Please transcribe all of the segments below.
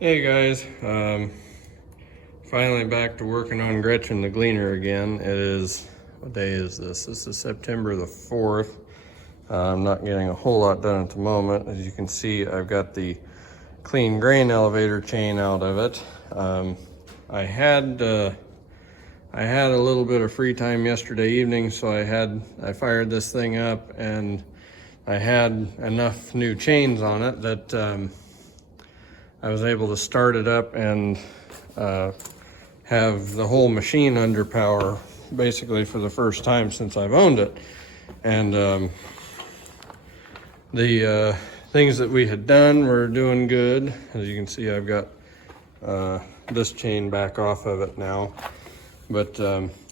Hey guys, finally back to working on Gretchen the Gleaner again. It is, what day is this? This is September the 4th. I'm not getting a whole lot done at the moment. As you can see, I've got the clean grain elevator chain out of it. I had a little bit of free time yesterday evening, so I fired this thing up, and I had enough new chains on it that I was able to start it up and have the whole machine under power basically for the first time since I've owned it. And the things that we had done were doing good. As you can see, I've got this chain back off of it now. But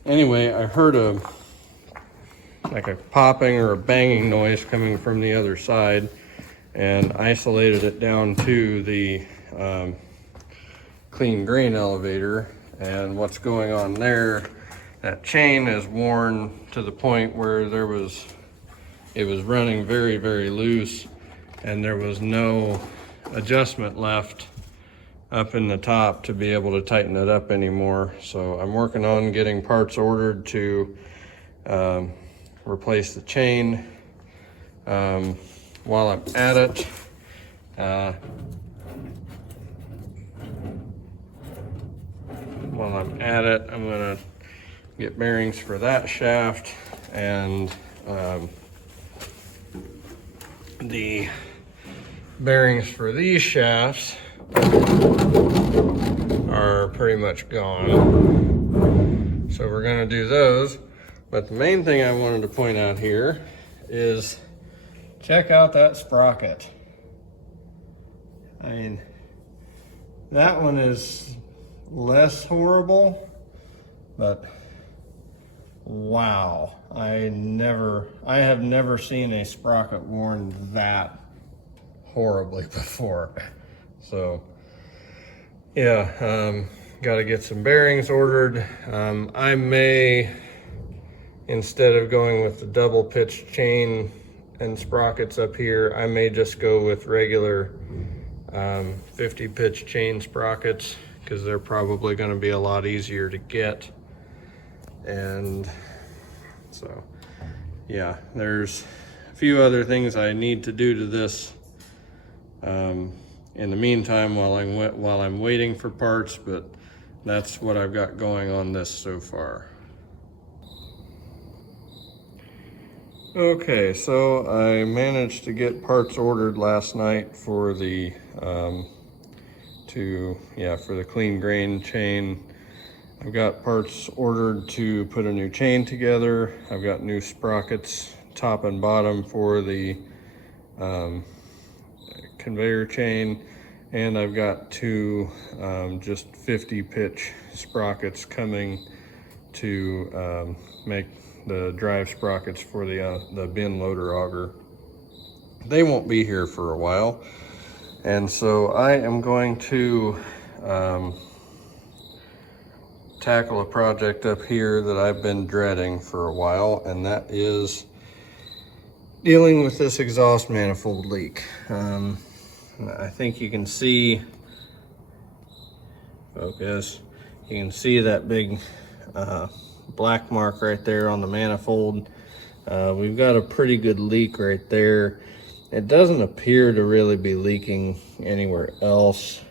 anyway, I heard like a popping or a banging noise coming from the other side, and isolated it down to the clean grain elevator. And what's going on there, that chain is worn to the point where it was running very, very loose, and there was no adjustment left up in the top to be able to tighten it up anymore. So I'm working on getting parts ordered to replace the chain. While I'm at it, I'm gonna get bearings for that shaft, and the bearings for these shafts are pretty much gone. So we're gonna do those. But the main thing I wanted to point out here is check out that sprocket. I mean, that one is less horrible, but wow, I have never seen a sprocket worn that horribly before. So yeah, got to get some bearings ordered. I may, instead of going with the double pitch chain and sprockets up here, I may just go with regular 50 pitch chain sprockets, because they're probably going to be a lot easier to get. And so yeah, there's a few other things I need to do to this in the meantime while I'm waiting for parts, but that's what I've got going on this so far. Okay, so I managed to get parts ordered last night for the for the clean grain chain. I've got parts ordered to put a new chain together. I've got new sprockets top and bottom for the conveyor chain, and I've got two just 50 pitch sprockets coming to make the drive sprockets for the bin loader auger. They won't be here for a while, and so I am going to tackle a project up here that I've been dreading for a while, and that is dealing with this exhaust manifold leak. I think you can see, focus, you can see that big black mark right there on the manifold. We've got a pretty good leak right there. It doesn't appear to really be leaking anywhere else.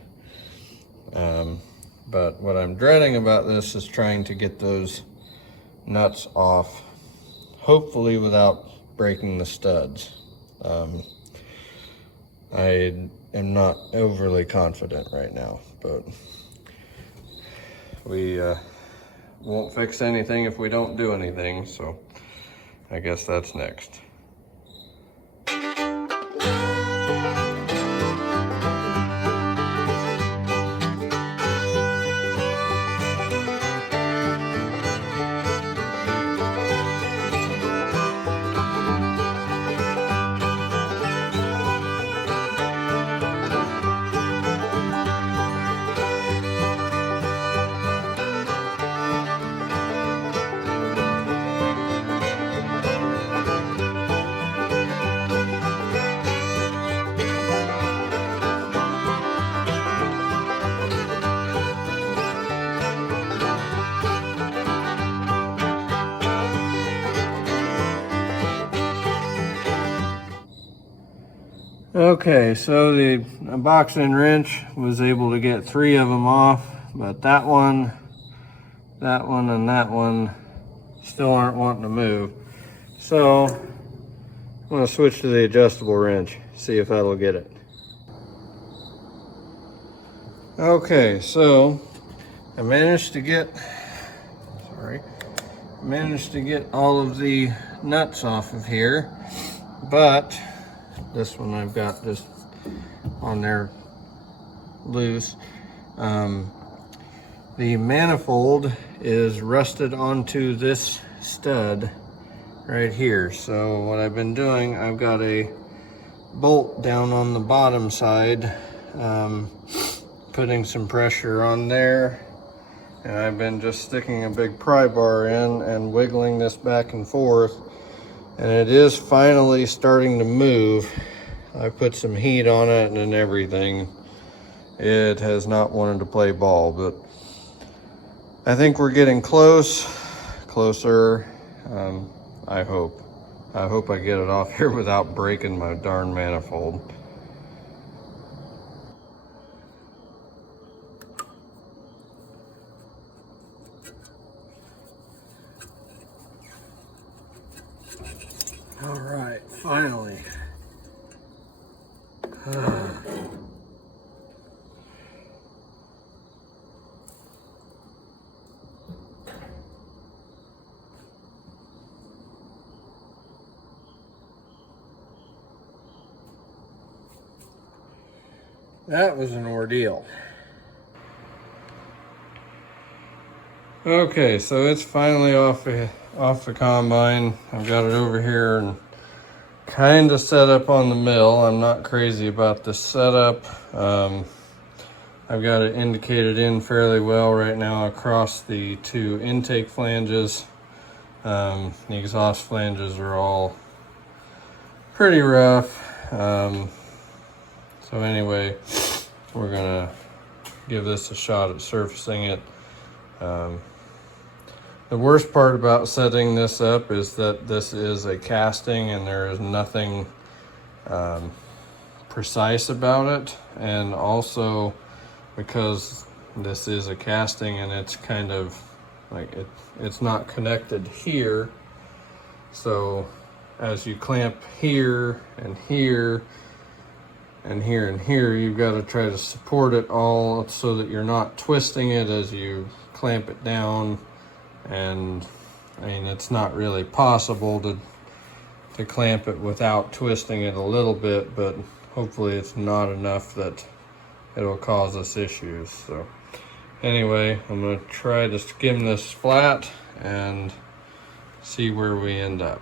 But what I'm dreading about this is trying to get those nuts off, hopefully without breaking the studs. I am not overly confident right now, but we won't fix anything if we don't do anything, so I guess that's next. Okay, so the box end wrench was able to get 3 of them off, but that one, and that one still aren't wanting to move. So I'm gonna switch to the adjustable wrench, see if that'll get it. Okay, so I managed to get all of the nuts off of here, but this one I've got just on there loose. The manifold is rusted onto this stud right here. So what I've been doing, I've got a bolt down on the bottom side, putting some pressure on there, and I've been just sticking a big pry bar in and wiggling this back and forth, and it is finally starting to move. I put some heat on it and everything. It has not wanted to play ball, but I think we're getting closer. I hope I get it off here without breaking my darn manifold. All right, finally. That was an ordeal. Okay, so it's finally off the combine. I've got it over here and kind of set up on the mill. I'm not crazy about this setup. I've got it indicated in fairly well right now across the 2 intake flanges. The exhaust flanges are all pretty rough. So anyway, we're gonna give this a shot at surfacing it. The worst part about setting this up is that this is a casting and there is nothing precise about it, and also because this is a casting and it's kind of like it's not connected here, so as you clamp here and here and here and here, you've got to try to support it all so that you're not twisting it as you clamp it down. And I mean, it's not really possible to clamp it without twisting it a little bit, but hopefully it's not enough that it'll cause us issues. So anyway, I'm going to try to skim this flat and see where we end up.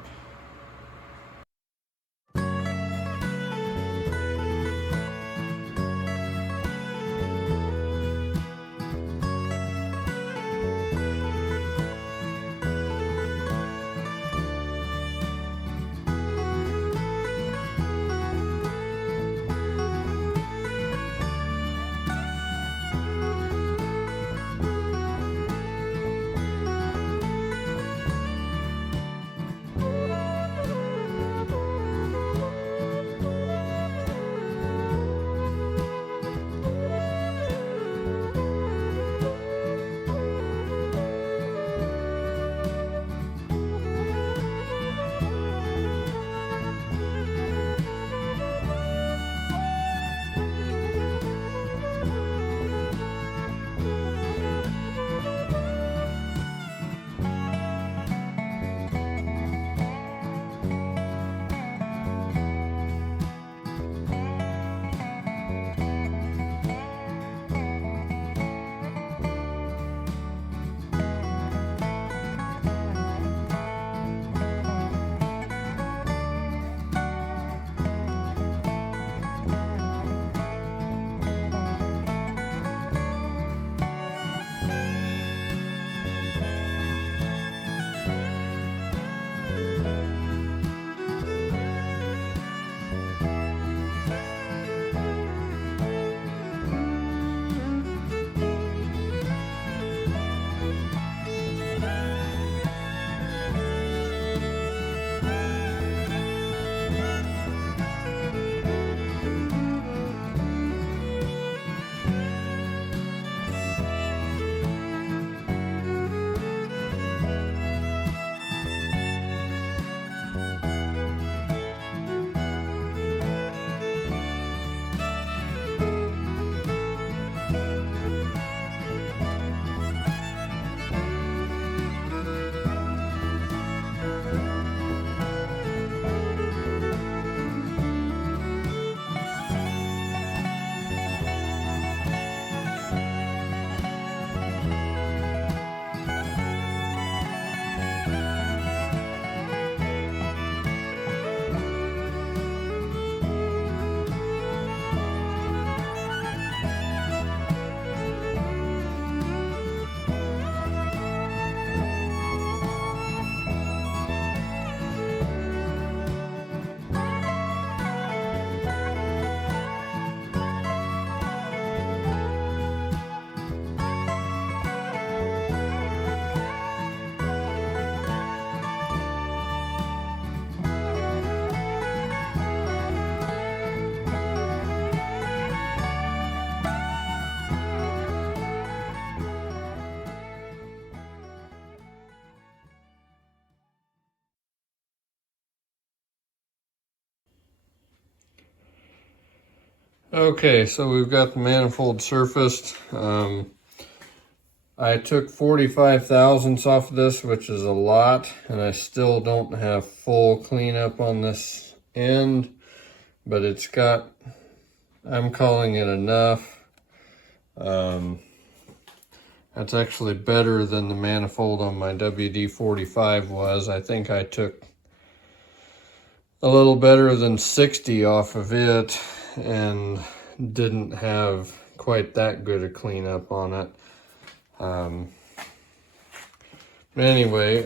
Okay, so we've got the manifold surfaced. I took 45 thousandths off of this, which is a lot, and I still don't have full cleanup on this end, but it's got, I'm calling it enough. That's actually better than the manifold on my WD-45 was. I think I took a little better than 60 off of it and didn't have quite that good a cleanup on it. But anyway,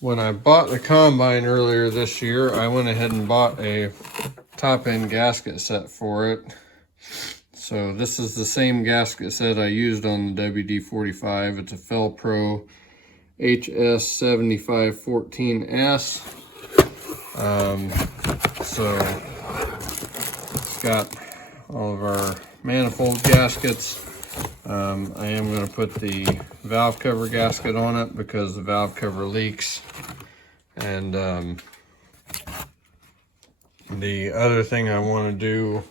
when I bought the combine earlier this year, I went ahead and bought a top end gasket set for it. So this is the same gasket set I used on the WD-45. It's a Felpro HS7514S. So it's got all of our manifold gaskets. I am going to put the valve cover gasket on it because the valve cover leaks. And the other thing I want to do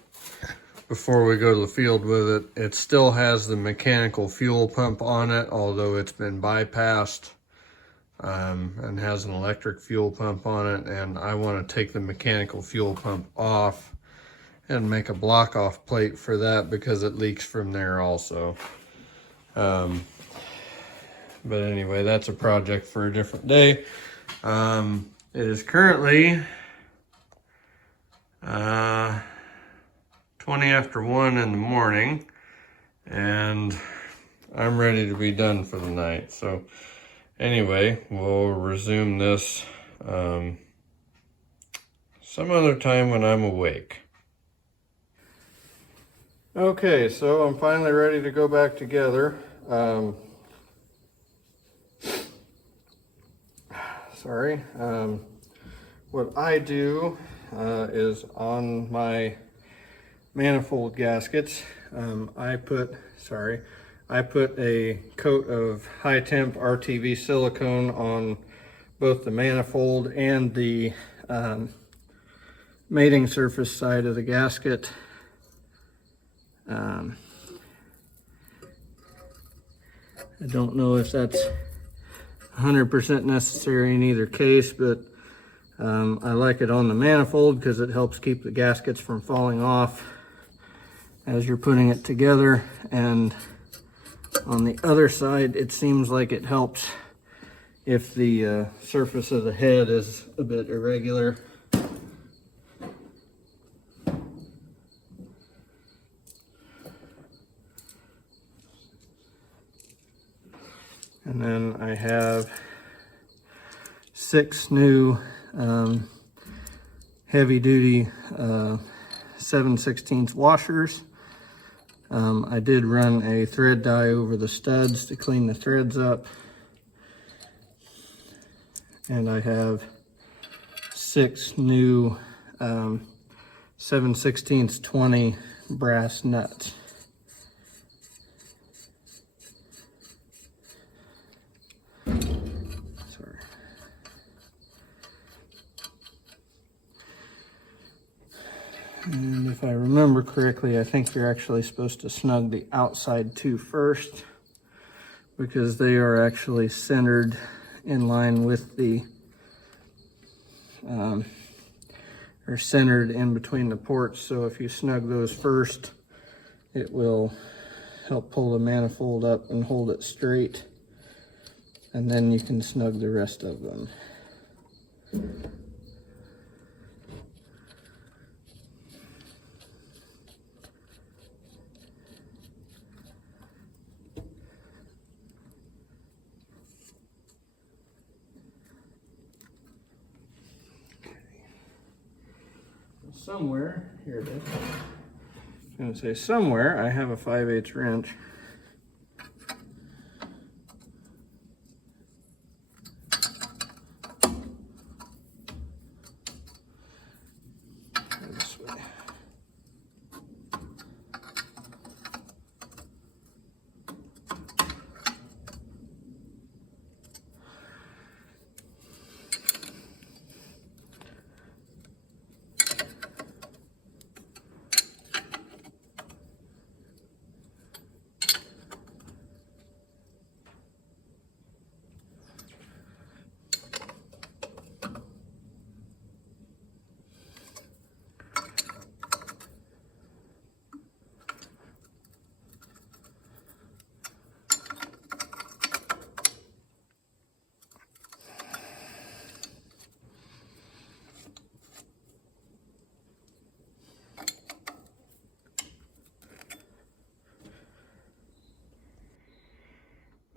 before we go to the field with it, it still has the mechanical fuel pump on it, although it's been bypassed, and has an electric fuel pump on it. And I want to take the mechanical fuel pump off and make a block off plate for that because it leaks from there also. But anyway, that's a project for a different day. It is currently 20 after 1 in the morning, and I'm ready to be done for the night. So anyway, we'll resume this some other time when I'm awake. Okay, so I'm finally ready to go back together. What I do is on my manifold gaskets, I put a coat of high temp RTV silicone on both the manifold and the mating surface side of the gasket. I don't know if that's 100% necessary in either case, but I like it on the manifold because it helps keep the gaskets from falling off as you're putting it together. And on the other side, it seems like it helps if the surface of the head is a bit irregular. And then I have 6 new heavy duty 7/16 washers. I did run a thread dye over the studs to clean the threads up. And I have 6 new 7/16 20 brass nuts. And if I remember correctly, I think you're actually supposed to snug the outside two first because they are actually centered in line with the, or centered in between the ports. So if you snug those first, it will help pull the manifold up and hold it straight. And then you can snug the rest of them. Somewhere, here it is. I'm going to say somewhere I have a 5/8 wrench. This way.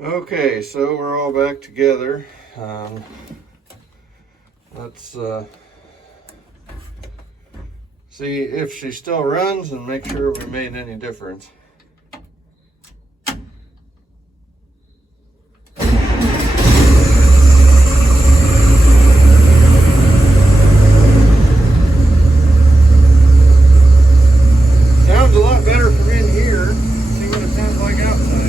Okay, so we're all back together. Let's see if she still runs and make sure we made any difference. Sounds a lot better from in here. See what it sounds like outside.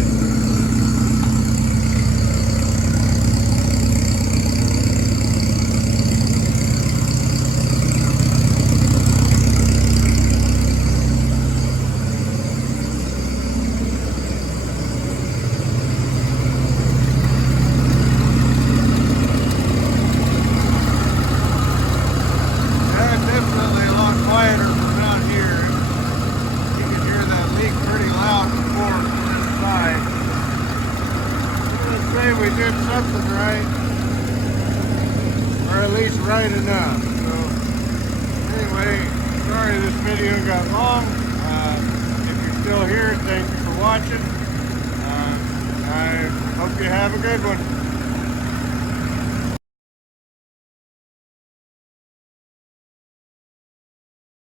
We did something right, or at least right enough. So anyway, sorry this video got long. If you're still here, thank you for watching. I hope you have a good one.